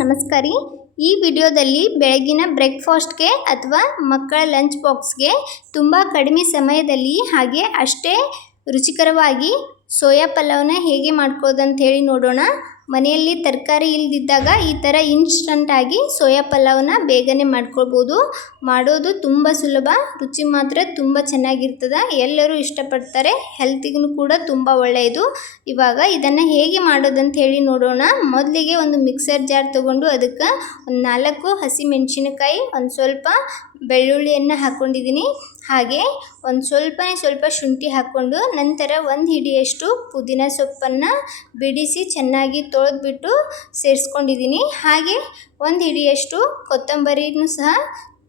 ನಮಸ್ಕಾರ ರೀ. ಈ ವಿಡಿಯೋದಲ್ಲಿ ಬೆಳಗಿನ ಬ್ರೇಕ್ಫಾಸ್ಟ್ಗೆ ಅಥವಾ ಮಕ್ಕಳ ಲಂಚ್ ಬಾಕ್ಸ್ಗೆ ತುಂಬ ಕಡಿಮೆ ಸಮಯದಲ್ಲಿ ಹಾಗೆ ಅಷ್ಟೇ ರುಚಿಕರವಾಗಿ ಸೋಯಾ ಪಲಾವ್ನ ಹೇಗೆ ಮಾಡ್ಕೋದು ಅಂತ ಹೇಳಿ ನೋಡೋಣ. ಮನೆಯಲ್ಲಿ ತರಕಾರಿ ಇಲ್ಲದಿದ್ದಾಗ ಈ ಥರ ಇನ್ಸ್ಟಂಟಾಗಿ ಸೋಯಾ ಪಲಾವ್ನ ಬೇಗನೆ ಮಾಡ್ಕೊಳ್ಬೋದು. ಮಾಡೋದು ತುಂಬ ಸುಲಭ, ರುಚಿ ಮಾತ್ರ ತುಂಬ ಚೆನ್ನಾಗಿರ್ತದೆ. ಎಲ್ಲರೂ ಇಷ್ಟಪಡ್ತಾರೆ, ಹೆಲ್ತಿಗೂ ಕೂಡ ತುಂಬ ಒಳ್ಳೆಯದು. ಇವಾಗ ಇದನ್ನು ಹೇಗೆ ಮಾಡೋದಂತ ಹೇಳಿ ನೋಡೋಣ. ಮೊದಲಿಗೆ ಒಂದು ಮಿಕ್ಸರ್ ಜಾರ್ ತೊಗೊಂಡು ಅದಕ್ಕೆ ಒಂದು 4 ಹಸಿಮೆಣಸಿನಕಾಯಿ, ಒಂದು ಸ್ವಲ್ಪ ಬೆಳ್ಳುಳ್ಳಿಯನ್ನು ಹಾಕ್ಕೊಂಡಿದ್ದೀನಿ. ಹಾಗೆ ಒಂದು ಸ್ವಲ್ಪ ಶುಂಠಿ ಹಾಕ್ಕೊಂಡು ನಂತರ 1 ಹಿಡಿಯಷ್ಟು ಪುದೀನ ಸೊಪ್ಪನ್ನು ಬಿಡಿಸಿ ಚೆನ್ನಾಗಿ ತೊಳೆದ್ಬಿಟ್ಟು ಸೇರಿಸ್ಕೊಂಡಿದ್ದೀನಿ. ಹಾಗೆ 1 ಹಿಡಿಯಷ್ಟು ಕೊತ್ತಂಬರಿನೂ ಸಹ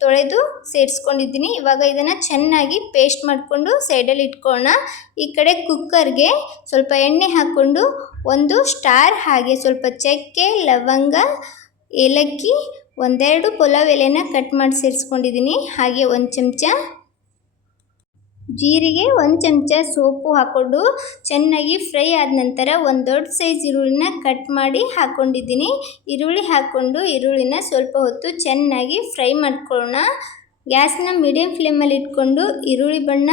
ತೊಳೆದು ಸೇರಿಸ್ಕೊಂಡಿದ್ದೀನಿ. ಇವಾಗ ಇದನ್ನು ಚೆನ್ನಾಗಿ ಪೇಸ್ಟ್ ಮಾಡಿಕೊಂಡು ಸೈಡಲ್ಲಿ ಇಟ್ಕೊಳ್ಳೋಣ. ಈ ಕಡೆ ಕುಕ್ಕರ್ಗೆ ಸ್ವಲ್ಪ ಎಣ್ಣೆ ಹಾಕ್ಕೊಂಡು 1 ಸ್ಟಾರ್ ಹಾಗೆ ಸ್ವಲ್ಪ ಚಕ್ಕೆ, ಲವಂಗ, ಏಲಕ್ಕಿ, 1-2 ಪಲಾವ್ ಎಲೆನ ಕಟ್ ಮಾಡಿ ಸೇರಿಸ್ಕೊಂಡಿದ್ದೀನಿ. ಹಾಗೆ 1 ಚಮಚ ಜೀರಿಗೆ, 1 ಚಮಚ ಸೋಪು ಹಾಕ್ಕೊಂಡು ಚೆನ್ನಾಗಿ ಫ್ರೈ ಆದ ನಂತರ ಒಂದು ದೊಡ್ಡ ಸೈಜ್ ಈರುಳ್ಳಿನ ಕಟ್ ಮಾಡಿ ಹಾಕ್ಕೊಂಡಿದ್ದೀನಿ. ಈರುಳ್ಳಿ ಹಾಕ್ಕೊಂಡು ಈರುಳ್ಳಿನ ಸ್ವಲ್ಪ ಹೊತ್ತು ಚೆನ್ನಾಗಿ ಫ್ರೈ ಮಾಡ್ಕೊಳ್ಳೋಣ. ಗ್ಯಾಸ್ನ ಮೀಡಿಯಮ್ ಫ್ಲೇಮಲ್ಲಿ ಇಟ್ಕೊಂಡು ಈರುಳ್ಳಿ ಬಣ್ಣ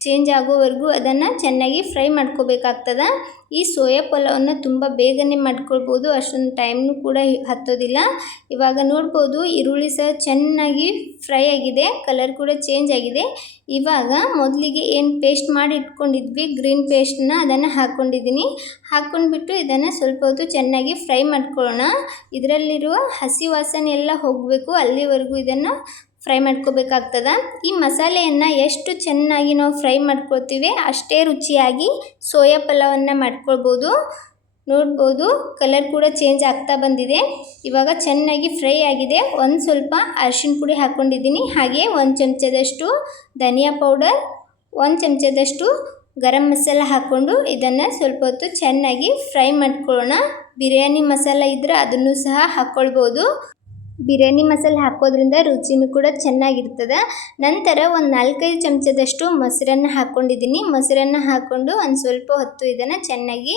ಚೇಂಜ್ ಆಗೋವರೆಗೂ ಅದನ್ನು ಚೆನ್ನಾಗಿ ಫ್ರೈ ಮಾಡ್ಕೋಬೇಕಾಗ್ತದೆ. ಈ ಸೋಯಾ ಪಲಾವನ್ನು ತುಂಬ ಬೇಗನೆ ಮಾಡ್ಕೊಳ್ಬೋದು, ಅಷ್ಟೊಂದು ಟೈಮ್ನು ಕೂಡ ಹತ್ತೋದಿಲ್ಲ. ಇವಾಗ ನೋಡ್ಬೋದು ಈರುಳ್ಳಿ ಸಹ ಚೆನ್ನಾಗಿ ಫ್ರೈ ಆಗಿದೆ, ಕಲರ್ ಕೂಡ ಚೇಂಜ್ ಆಗಿದೆ. ಇವಾಗ ಮೊದಲಿಗೆ ಏನು ಪೇಸ್ಟ್ ಮಾಡಿ ಇಟ್ಕೊಂಡಿದ್ವಿ ಗ್ರೀನ್ ಪೇಸ್ಟನ್ನ ಅದನ್ನು ಹಾಕ್ಕೊಂಡಿದ್ದೀನಿ. ಹಾಕ್ಕೊಂಡ್ಬಿಟ್ಟು ಇದನ್ನು ಸ್ವಲ್ಪ ಹೊತ್ತು ಚೆನ್ನಾಗಿ ಫ್ರೈ ಮಾಡ್ಕೊಳ್ಳೋಣ. ಇದರಲ್ಲಿರುವ ಹಸಿ ವಾಸನೆ ಎಲ್ಲ ಹೋಗಬೇಕು, ಅಲ್ಲಿವರೆಗೂ ಇದನ್ನು ಫ್ರೈ ಮಾಡ್ಕೋಬೇಕಾಗ್ತದೆ. ಈ ಮಸಾಲೆಯನ್ನು ಎಷ್ಟು ಚೆನ್ನಾಗಿ ನಾವು ಫ್ರೈ ಮಾಡ್ಕೊಳ್ತೀವಿ ಅಷ್ಟೇ ರುಚಿಯಾಗಿ ಸೋಯಾ ಪಲಾವನ್ನು ಮಾಡ್ಕೊಳ್ಬೋದು. ನೋಡ್ಬೋದು ಕಲರ್ ಕೂಡ ಚೇಂಜ್ ಆಗ್ತಾ ಬಂದಿದೆ. ಇವಾಗ ಚೆನ್ನಾಗಿ ಫ್ರೈ ಆಗಿದೆ. ಒಂದು ಸ್ವಲ್ಪ ಅರಿಶಿನ ಪುಡಿ ಹಾಕ್ಕೊಂಡಿದ್ದೀನಿ. ಹಾಗೆ 1 ಚಮಚದಷ್ಟು ಧನಿಯಾ ಪೌಡರ್, 1 ಚಮಚದಷ್ಟು ಗರಂ ಮಸಾಲ ಹಾಕ್ಕೊಂಡು ಇದನ್ನು ಸ್ವಲ್ಪ ಹೊತ್ತು ಚೆನ್ನಾಗಿ ಫ್ರೈ ಮಾಡ್ಕೊಳ್ಳೋಣ. ಬಿರಿಯಾನಿ ಮಸಾಲ ಇದ್ದರೆ ಅದನ್ನು ಸಹ ಹಾಕ್ಕೊಳ್ಬೋದು. ಬಿರಿಯಾನಿ ಮಸಾಲೆ ಹಾಕೋದ್ರಿಂದ ರುಚಿನೂ ಕೂಡ ಚೆನ್ನಾಗಿರ್ತದೆ. ನಂತರ ಒಂದು 4-5 ಚಮಚದಷ್ಟು ಮೊಸರನ್ನು ಹಾಕ್ಕೊಂಡಿದ್ದೀನಿ. ಮೊಸರನ್ನು ಹಾಕ್ಕೊಂಡು ಒಂದು ಸ್ವಲ್ಪ ಹೊತ್ತು ಇದನ್ನು ಚೆನ್ನಾಗಿ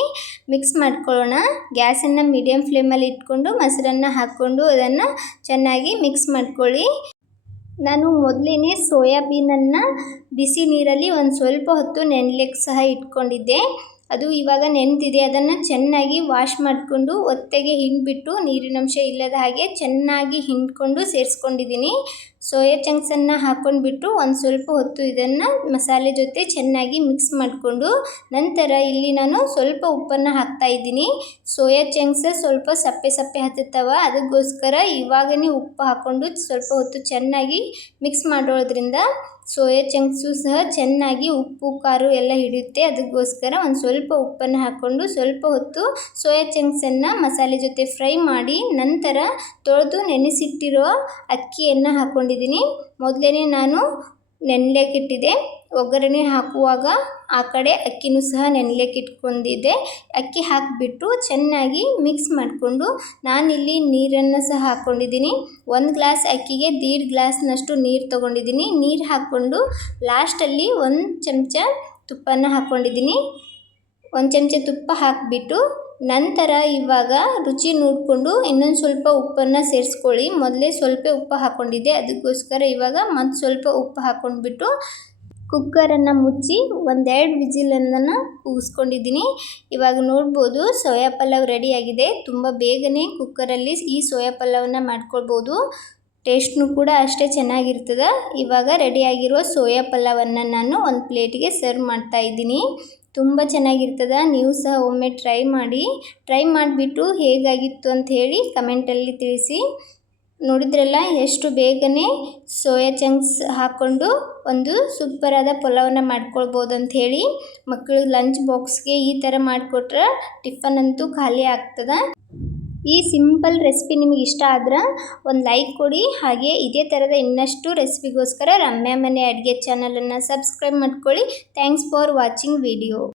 ಮಿಕ್ಸ್ ಮಾಡ್ಕೊಳ್ಳೋಣ. ಗ್ಯಾಸನ್ನು ಮೀಡಿಯಮ್ ಫ್ಲೇಮಲ್ಲಿ ಇಟ್ಕೊಂಡು ಮೊಸರನ್ನು ಹಾಕ್ಕೊಂಡು ಅದನ್ನು ಚೆನ್ನಾಗಿ ಮಿಕ್ಸ್ ಮಾಡ್ಕೊಳ್ಳಿ. ನಾನು ಮೊದಲೇ ಸೋಯಾಬೀನನ್ನು ಬಿಸಿ ನೀರಲ್ಲಿ ಒಂದು ಸ್ವಲ್ಪ ಹೊತ್ತು ನೆನೆಲಿಕ್ಕೆ ಸಹ ಇಟ್ಕೊಂಡಿದ್ದೆ. ಅದು ಇವಾಗ ನೆನೆದಿದೆ. ಅದನ್ನು ಚೆನ್ನಾಗಿ ವಾಶ್ ಮಾಡಿಕೊಂಡು ಒತ್ತೆಗೆ ಹಿಂಡಿಬಿಟ್ಟು ನೀರಿನಂಶ ಇಲ್ಲದ ಹಾಗೆ ಚೆನ್ನಾಗಿ ಹಿಂಡ್ಕೊಂಡು ಸೇರಿಸ್ಕೊಂಡಿದ್ದೀನಿ. ಸೋಯಾ ಚಂಕ್ಸನ್ನು ಹಾಕ್ಕೊಂಡ್ಬಿಟ್ಟು ಒಂದು ಸ್ವಲ್ಪ ಹೊತ್ತು ಇದನ್ನು ಮಸಾಲೆ ಜೊತೆ ಚೆನ್ನಾಗಿ ಮಿಕ್ಸ್ ಮಾಡಿಕೊಂಡು ನಂತರ ಇಲ್ಲಿ ನಾನು ಸ್ವಲ್ಪ ಉಪ್ಪನ್ನು ಹಾಕ್ತಾಯಿದ್ದೀನಿ. ಸೋಯಾ ಚಂಕ್ಸ್ ಸ್ವಲ್ಪ ಸಪ್ಪೆ ಹತ್ತುತ್ತವೆ, ಅದಕ್ಕೋಸ್ಕರ ಇವಾಗನೇ ಉಪ್ಪು ಹಾಕ್ಕೊಂಡು ಸ್ವಲ್ಪ ಹೊತ್ತು ಚೆನ್ನಾಗಿ ಮಿಕ್ಸ್ ಮಾಡೋದ್ರಿಂದ ಸೋಯಾ ಚಂಕ್ಸು ಸಹ ಚೆನ್ನಾಗಿ ಉಪ್ಪು ಖಾರ ಎಲ್ಲ ಹಿಡಿಯುತ್ತೆ. ಅದಕ್ಕೋಸ್ಕರ ಒಂದು ಸ್ವಲ್ಪ ಉಪ್ಪನ್ನು ಹಾಕ್ಕೊಂಡು ಸ್ವಲ್ಪ ಹೊತ್ತು ಸೋಯಾ ಚಂಕ್ಸನ್ನು ಮಸಾಲೆ ಜೊತೆ ಫ್ರೈ ಮಾಡಿ ನಂತರ ತೊಳೆದು ನೆನೆಸಿಟ್ಟಿರೋ ಅಕ್ಕಿಯನ್ನು ಹಾಕ್ಕೊಂಡಿದ್ದೀನಿ. ಮೊದಲೇ ನಾನು ನೆನೆಲಿಕ್ಕೆ ಇಟ್ಟಿದ್ದೆ. ಒಗ್ಗರಣೆ ಹಾಕುವಾಗ ಆ ಕಡೆ ಅಕ್ಕಿನೂ ಸಹ ನೆನೆಲಿಕ್ಕೆ ಇಟ್ಕೊಂಡಿದ್ದೆ. ಅಕ್ಕಿ ಹಾಕಿಬಿಟ್ಟು ಚೆನ್ನಾಗಿ ಮಿಕ್ಸ್ ಮಾಡಿಕೊಂಡು ನಾನಿಲ್ಲಿ ನೀರನ್ನು ಸಹ ಹಾಕ್ಕೊಂಡಿದ್ದೀನಿ. 1 ಗ್ಲಾಸ್ ಅಕ್ಕಿಗೆ 1.5 ಗ್ಲಾಸ್ನಷ್ಟು ನೀರು ತೊಗೊಂಡಿದ್ದೀನಿ. ನೀರು ಹಾಕ್ಕೊಂಡು ಲಾಸ್ಟಲ್ಲಿ 1 ಚಮಚ ತುಪ್ಪನ ಹಾಕ್ಕೊಂಡಿದ್ದೀನಿ. 1 ಚಮಚ ತುಪ್ಪ ಹಾಕಿಬಿಟ್ಟು ನಂತರ ಇವಾಗ ರುಚಿ ನೋಡಿಕೊಂಡು ಇನ್ನೊಂದು ಸ್ವಲ್ಪ ಉಪ್ಪನ್ನು ಸೇರಿಸ್ಕೊಳ್ಳಿ. ಮೊದಲೇ ಸ್ವಲ್ಪ ಉಪ್ಪು ಹಾಕ್ಕೊಂಡಿದ್ದೆ, ಅದಕ್ಕೋಸ್ಕರ ಇವಾಗ ಮತ್ತು ಸ್ವಲ್ಪ ಉಪ್ಪು ಹಾಕ್ಕೊಂಡ್ಬಿಟ್ಟು ಕುಕ್ಕರನ್ನು ಮುಚ್ಚಿ 1-2 ವಿಜಿಲನ್ನು ಕೂಗಿಸ್ಕೊಂಡಿದ್ದೀನಿ. ಇವಾಗ ನೋಡ್ಬೋದು ಸೋಯಾ ಪಲಾವ್ ರೆಡಿಯಾಗಿದೆ. ತುಂಬ ಬೇಗನೆ ಕುಕ್ಕರಲ್ಲಿ ಈ ಸೋಯಾ ಪಲಾವನ್ನ ಮಾಡ್ಕೊಳ್ಬೋದು. ಟೇಸ್ಟ್ನೂ ಕೂಡ ಅಷ್ಟೇ ಚೆನ್ನಾಗಿರ್ತದೆ. ಇವಾಗ ರೆಡಿಯಾಗಿರುವ ಸೋಯಾ ಪಲಾವನ್ನು ನಾನು ಒಂದು ಪ್ಲೇಟಿಗೆ ಸರ್ವ್ ಮಾಡ್ತಾಯಿದ್ದೀನಿ. ತುಂಬ ಚೆನ್ನಾಗಿರ್ತದೆ. ನೀವು ಸಹ ಒಮ್ಮೆ ಟ್ರೈ ಮಾಡಿಬಿಟ್ಟು ಹೇಗಾಗಿತ್ತು ಅಂತ ಹೇಳಿ ಕಮೆಂಟಲ್ಲಿ ತಿಳಿಸಿ. ನೋಡಿದ್ರಲ್ಲ ಎಷ್ಟು ಬೇಗನೆ ಸೋಯಾ ಚಂಕ್ಸ್ ಹಾಕ್ಕೊಂಡು ಒಂದು ಸೂಪರಾದ ಪಲಾವನ್ನ ಮಾಡ್ಕೊಳ್ಬೋದು ಅಂತ ಹೇಳಿ. ಮಕ್ಕಳು ಲಂಚ್ ಬಾಕ್ಸ್ಗೆ ಈ ಥರ ಮಾಡಿಕೊಟ್ರೆ ಟಿಫನ್ ಅಂತೂ ಖಾಲಿ ಆಗ್ತದೆ. ಈ ಸಿಂಪಲ್ ರೆಸಿಪಿ ನಿಮಗೆ ಇಷ್ಟ ಆದ್ರೆ ಒಂದು ಲೈಕ್ ಕೊಡಿ. ಹಾಗೆ ಇದೇ ಥರದ ಇನ್ನಷ್ಟು ರೆಸಿಪಿಗೋಸ್ಕರ ರಮ್ಯಾ ಮನೆ ಅಡುಗೆ ಚಾನಲನ್ನು ಸಬ್ಸ್ಕ್ರೈಬ್ ಮಾಡ್ಕೊಳ್ಳಿ. Thanks for watching video.